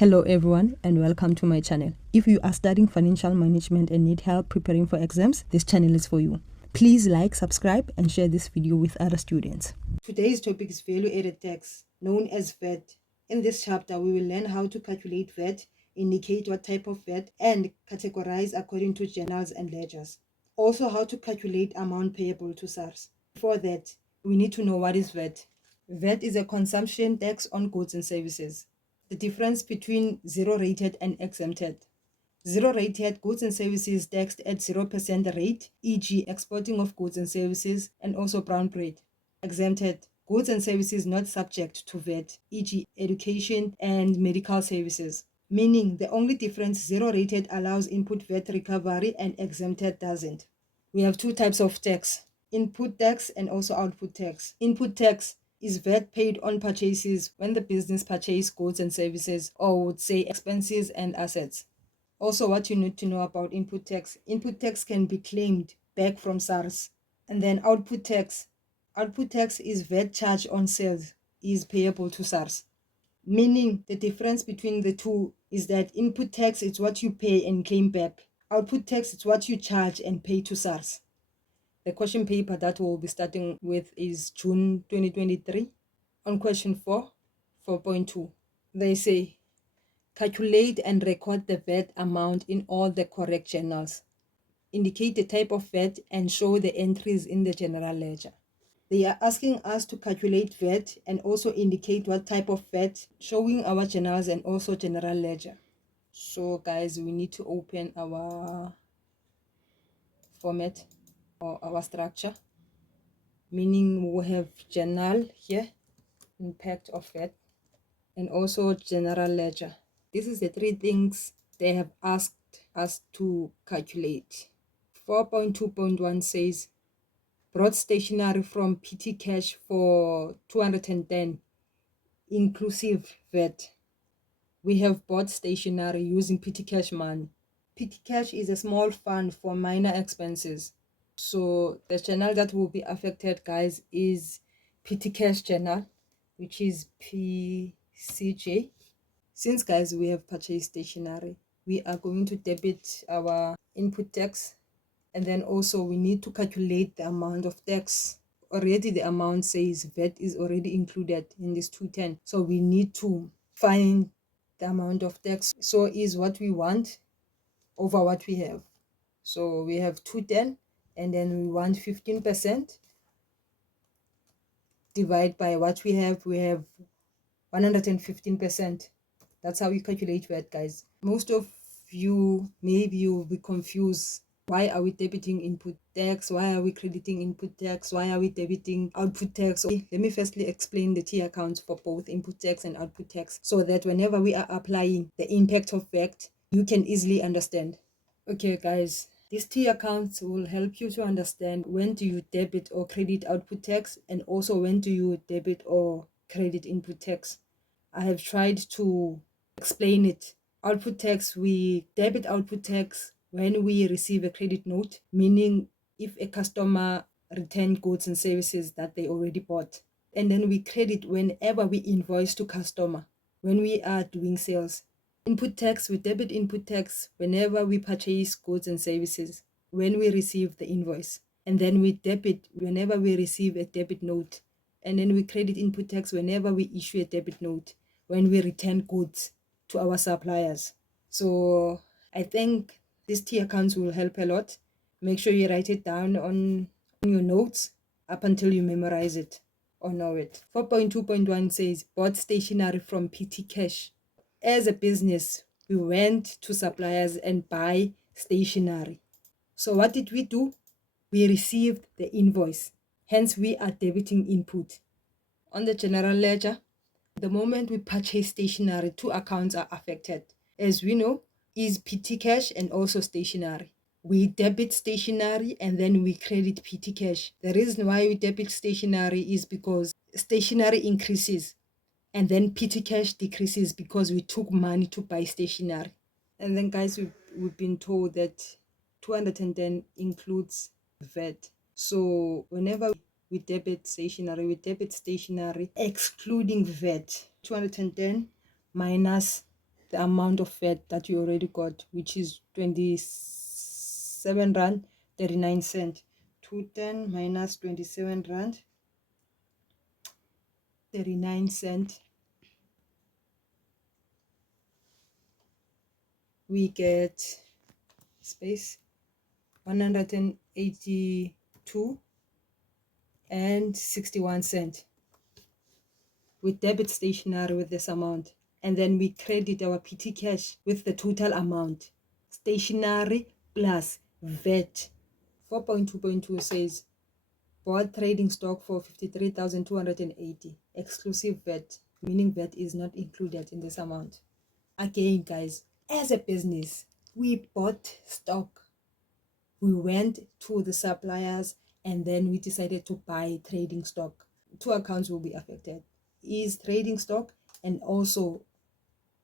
Hello everyone and welcome to my channel. If you are studying financial management and need help preparing for exams, this channel is for you. Please like, subscribe and share this video with other students. Today's topic is value-added tax, known as VAT. In this chapter, we will learn how to calculate VAT, indicate what type of VAT, and categorize according to journals and ledgers. Also, how to calculate amount payable to SARS. Before that, we need to know what is VAT. VAT is a consumption tax on goods and services. The difference between zero-rated and exempted. Zero-rated goods and services taxed at 0% rate, e.g. exporting of goods and services, and also brown bread. Exempted goods and services not subject to VAT, e.g. education and medical services. Meaning the only difference, zero-rated allows input VAT recovery and exempted doesn't. We have two types of tax, input tax and also output tax. Input tax is VAT paid on purchases when the business purchases goods and services, or would say expenses and assets. Also, what you need to know about input tax. Input tax can be claimed back from SARS. And then output tax. Output tax is VAT charge on sales is payable to SARS. Meaning the difference between the two is that input tax is what you pay and claim back. Output tax is what you charge and pay to SARS. The question paper that we'll be starting with is June 2023. On question 4.2, they say, calculate and record the VAT amount in all the correct journals. Indicate the type of VAT and show the entries in the general ledger. They are asking us to calculate VAT and also indicate what type of VAT, showing our journals and also general ledger. So guys, we need to open our format or our structure, meaning we have journal here, impact of VAT, and also general ledger. This is the three things they have asked us to calculate. 4.2.1 says, brought stationery from PT Cash for 210, inclusive VAT. We have bought stationery using PT Cash money. PT Cash is a small fund for minor expenses. So the channel that will be affected, guys, is PT Cash channel, which is PCJ. Since, guys, we have purchased stationery, we are going to debit our input tax, and then also we need to calculate the amount of tax. Already the amount says VAT is already included in this 210, so we need to find the amount of tax. So is what we want over what we have. So we have 210 and then we want 15%. Divide by what we have 115%. That's how we calculate VAT, guys. Most of you, maybe you'll be confused. Why are we debiting input tax? Why are we crediting input tax? Why are we debiting output tax? Okay, let me firstly explain the T accounts for both input tax and output tax, so that whenever we are applying the impact of VAT, you can easily understand. Okay, guys, these T accounts will help you to understand when do you debit or credit output tax, and also when do you debit or credit input tax. I have tried to explain it. Output tax, we debit output tax when we receive a credit note, meaning if a customer returned goods and services that they already bought. And then we credit whenever we invoice to customer, when we are doing sales. Input tax, we debit input tax whenever we purchase goods and services, when we receive the invoice. And then we debit whenever we receive a debit note. And then we credit input tax whenever we issue a debit note, when we return goods to our suppliers. So I think these T accounts will help a lot. Make sure you write it down on your notes up until you memorize it or know it. 4.2.1 says, bought stationery from PT Cash. As a business, we went to suppliers and buy stationery. So what did we do? We received the invoice. Hence, we are debiting input. On the general ledger, the moment we purchase stationery, two accounts are affected. As we know, is PT Cash and also stationery. We debit stationery and then we credit PT Cash. The reason why we debit stationery is because stationery increases and then PT Cash decreases because we took money to buy stationery. And then, guys, we've been told that 210 includes VAT. So whenever we debit stationery excluding VAT. 210 minus the amount of VAT that you already got, which is 27 rand 39 cent. 210 minus 27 rand 39 cent, we get space 182 and 61 cent. We debit stationery with this amount, and then we credit our PT cash with the total amount. Stationery plus VAT. 4.2.2 says bought trading stock for 53,280 exclusive VAT, meaning VAT is not included in this amount. Again, guys, as a business, we bought stock. We went to the suppliers and then we decided to buy trading stock. Two accounts will be affected. Is trading stock and also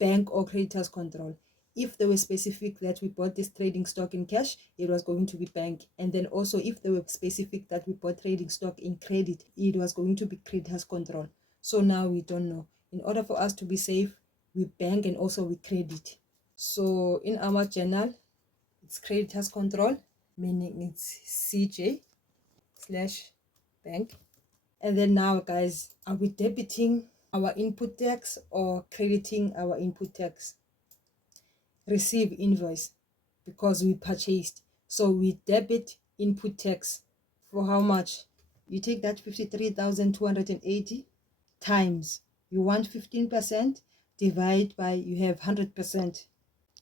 bank or creditors control. If they were specific that we bought this trading stock in cash, it was going to be bank. And then also if they were specific that we bought trading stock in credit, it was going to be creditors control. So now we don't know. In order for us to be safe, we bank and also we credit. So in our journal, it's creditors control, meaning it's CJ/bank. And then now, guys, are we debiting our input tax or crediting our input tax? Receive invoice because we purchased. So we debit input tax for how much? You take that 53,280 times, you want 15%, divide by, you have 100%.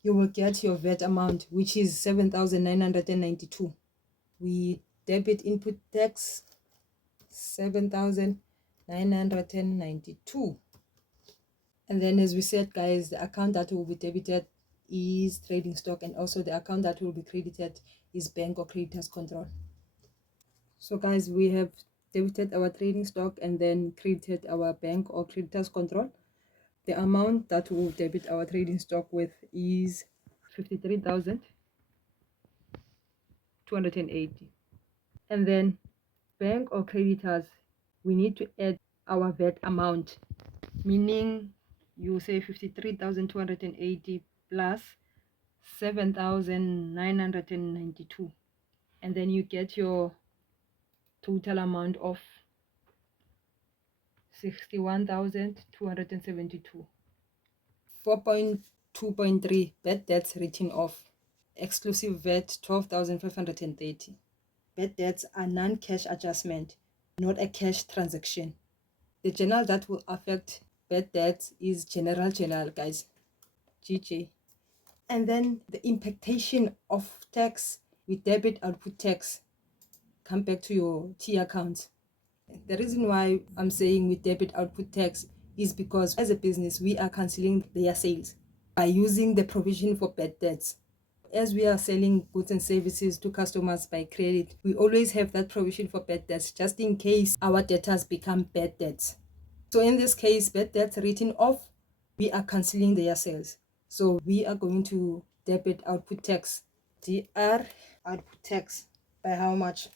You will get your VAT amount, which is 7,992. We debit input tax 7,992. And then, as we said, guys, the account that will be debited is trading stock, and also the account that will be credited is bank or creditors control. So, guys, we have debited our trading stock and then credited our bank or creditors control. The amount that will debit our trading stock with is 53,280. And then bank or creditors, we need to add our VAT amount, meaning you say 53,280 plus 7,992, and then you get your total amount of 61,272. 4.2.3 bad debts written off. Exclusive VAT 12,530. Bad debts are non-cash adjustment, not a cash transaction. The journal that will affect bad debts is general, guys, GJ. And then the impactation of tax with debit output tax. Come back to your T account. The reason why I'm saying with debit output tax is because as a business, we are cancelling their sales by using the provision for bad debts. As we are selling goods and services to customers by credit, we always have that provision for bad debts just in case our debtors become bad debts. So in this case, bad debts written off, we are cancelling their sales. So we are going to debit output tax, DR output tax, by how much?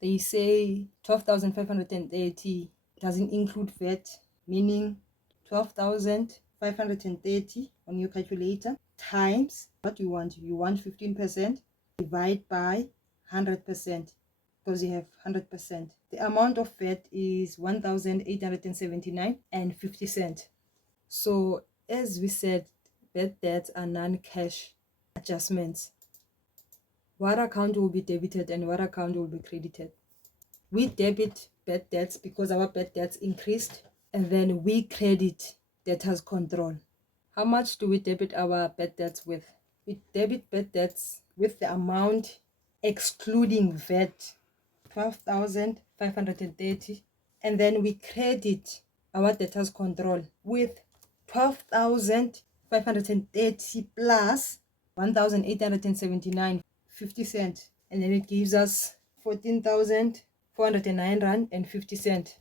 They say 12,530 doesn't include VAT, meaning 12,530 on your calculator times what you want. You want 15%, divide by 100% because you have 100%. The amount of VAT is 1,879 and 50 cents. So as we said, bad debts are non-cash adjustments. What account will be debited and what account will be credited? We debit bad debts because our bad debts increased, and then we credit debtors control. How much do we debit our bad debts with? We debit bad debts with the amount excluding VAT, 12,530, and then we credit our debtors control with 12,530 plus 1,879 50 cents, and then it gives us 14,409 rand and 50 cents.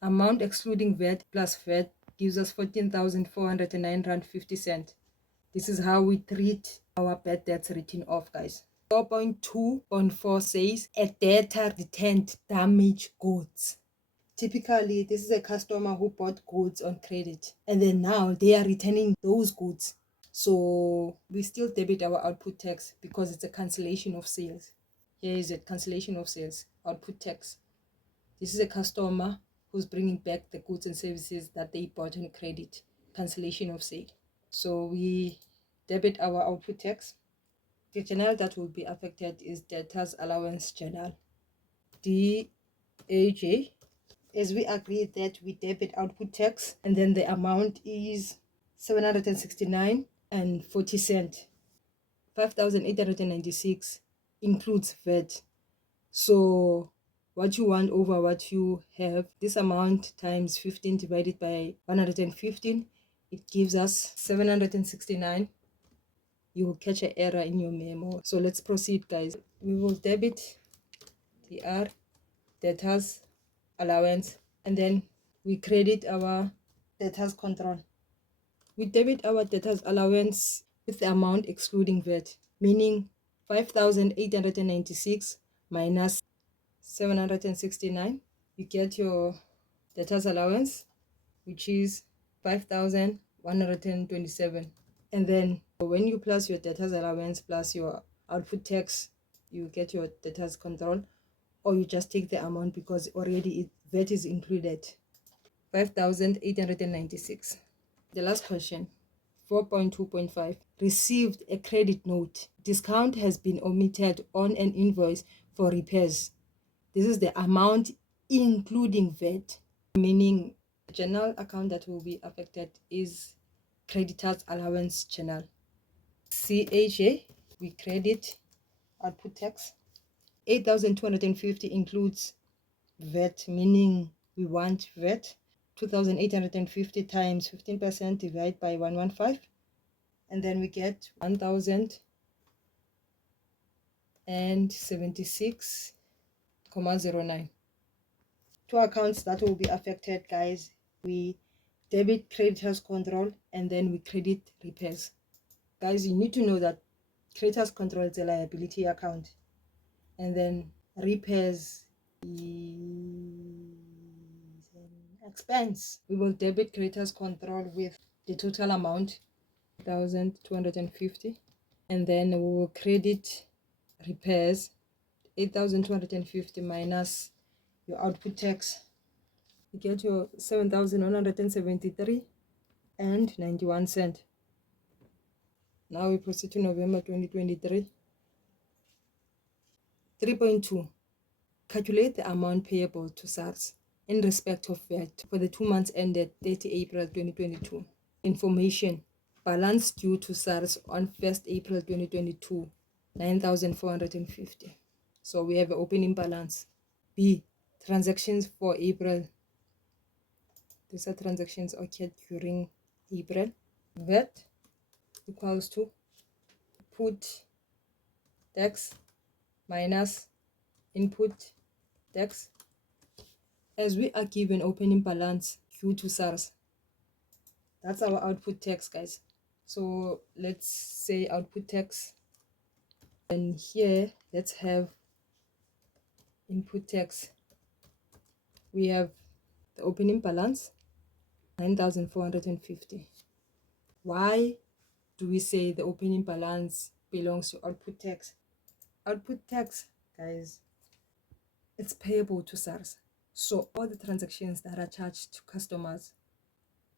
Amount excluding VAT plus VAT gives us 14,409 rand 50 cents. This is how we treat our bad debts written off, guys. 4.2.4 says a debtor returned damaged goods. Typically, this is a customer who bought goods on credit, and then now they are returning those goods. So we still debit our output tax because it's a cancellation of sales. Here is it, cancellation of sales, output tax. This is a customer who's bringing back the goods and services that they bought on credit, cancellation of sale. So we debit our output tax. The journal that will be affected is debtors allowance journal, DAJ. As we agreed that we debit output tax, and then the amount is 769 and 40 cent. 5,896 includes VAT. So what you want over what you have, this amount times 15 divided by 115, it gives us 769. You will catch an error in your memo. So let's proceed, guys. We will debit DR, debtors allowance, and then we credit our debtors control. We debit our debtors allowance with the amount excluding VAT, meaning 5,896 minus 769. You get your debtors allowance, which is 5,127. And then when you plus your debtors allowance plus your output tax, you get your debtors control, or you just take the amount because already VAT is included. 5,896. The last question, 4.2.5. Received a credit note. Discount has been omitted on an invoice for repairs. This is the amount including VAT, meaning the general account that will be affected is creditors allowance channel. CHA, we credit output tax. 8,250 includes VAT, meaning we want VAT. 2,850 times 15% divided by 115, and then we get 1,076.09. Two accounts that will be affected, guys. We debit creditors control, and then we credit repairs. Guys, you need to know that creditors control is a liability account, and then repairs is expense. We will debit creditors control with the total amount 1,250, and then we will credit repairs 8,250 minus your output tax. You get your 7,173 and 91 cent. Now we proceed to November 2023. 3.2. Calculate the amount payable to SARS in respect of VAT for the 2 months ended 30 April 2022. Information. Balance due to SARS on 1st April 2022, 9,450. So we have an opening balance. B. Transactions for April. These are transactions occurred during April. VAT equals to put tax minus input tax. As we are given opening balance due to SARS, that's our output tax, guys. So let's say output tax, and here let's have input tax. We have the opening balance 9,450. Why do we say the opening balance belongs to output tax? Output tax, guys, it's payable to SARS. So all the transactions that are charged to customers,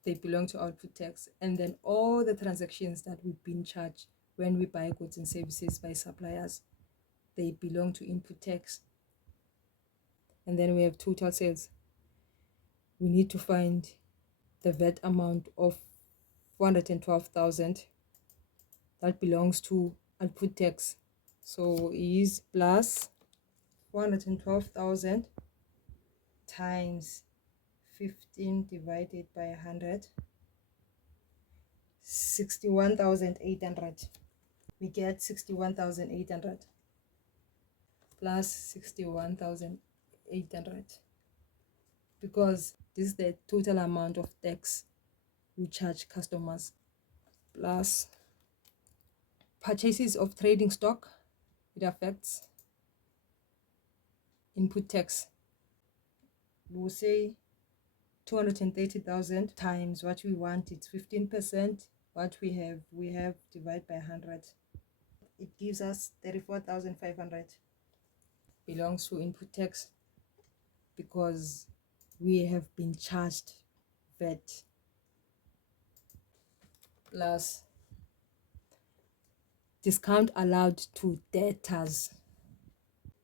they belong to output tax. And then all the transactions that we've been charged when we buy goods and services by suppliers, they belong to input tax. And then we have total sales. We need to find the VAT amount of 412,000 that belongs to output tax. So is plus 412,000 times 15 divided by 100, 61,800. We get 61,800 plus 61,800, because this is the total amount of tax we charge customers, plus purchases of trading stock. It affects input tax. we'll say 230,000 times what we want, it's 15%. What we have divide by 100. It gives us 34,500. Belongs to input tax because we have been charged VAT plus discount allowed to debtors.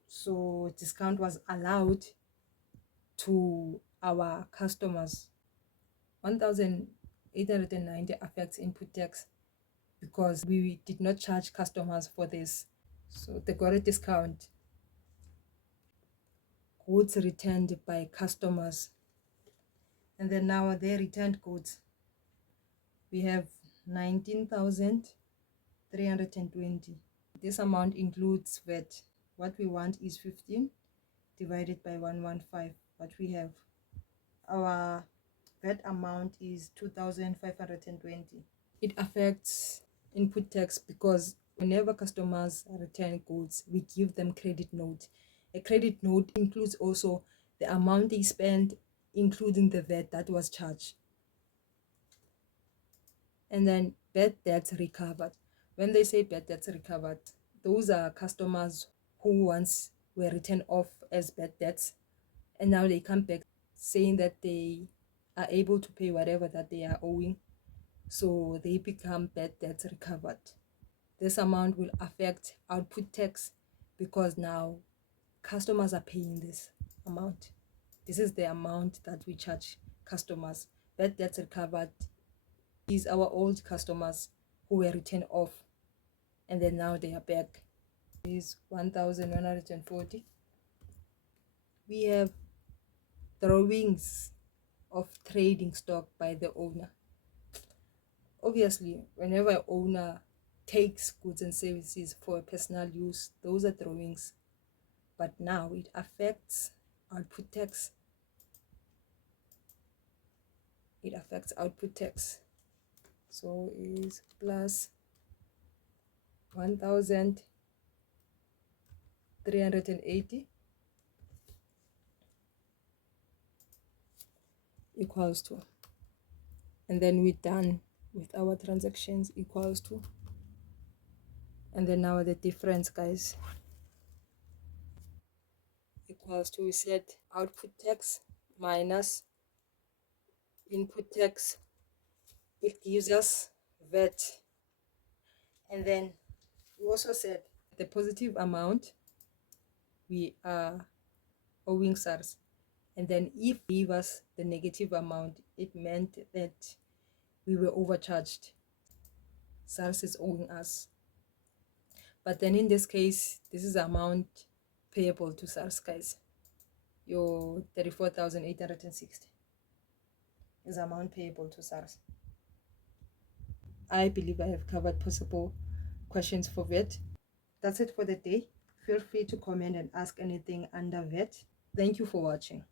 So discount was allowed to our customers. 1,890 affects input tax because we did not charge customers for this. So they got a discount. Goods returned by customers. And then now they returned goods. We have 19,320. This amount includes VAT. What we want is 15 divided by 115. What we have. Our VAT amount is 2,520. It affects input tax because whenever customers return goods, we give them credit note. A credit note includes also the amount they spent, including the VAT that was charged. And then bad debts recovered. When they say bad debts recovered, those are customers who once were written off as bad debts, and now they come back saying that they are able to pay whatever that they are owing, so they become bad debts recovered. This amount will affect output tax because now customers are paying this amount. This is the amount that we charge customers. Bad debts recovered is our old customers who were written off and then now they are back. Is 1,140. We have drawings of trading stock by the owner. Obviously, whenever an owner takes goods and services for personal use, those are drawings. But now it affects output tax. It affects output tax. So is plus 1,380 equals to, and then we're done with our transactions, equals to, and then now the difference, guys, equals to, we said output tax minus input tax, it gives us VAT. And then we also said the positive amount we are owing SARS, and then if they gave us the negative amount, it meant that we were overcharged. SARS is owing us. But then in this case, this is the amount payable to SARS, guys. Your 34,860 is the amount payable to SARS. I believe I have covered possible questions for VAT. That's it for the day. Feel free to comment and ask anything under VAT. Thank you for watching.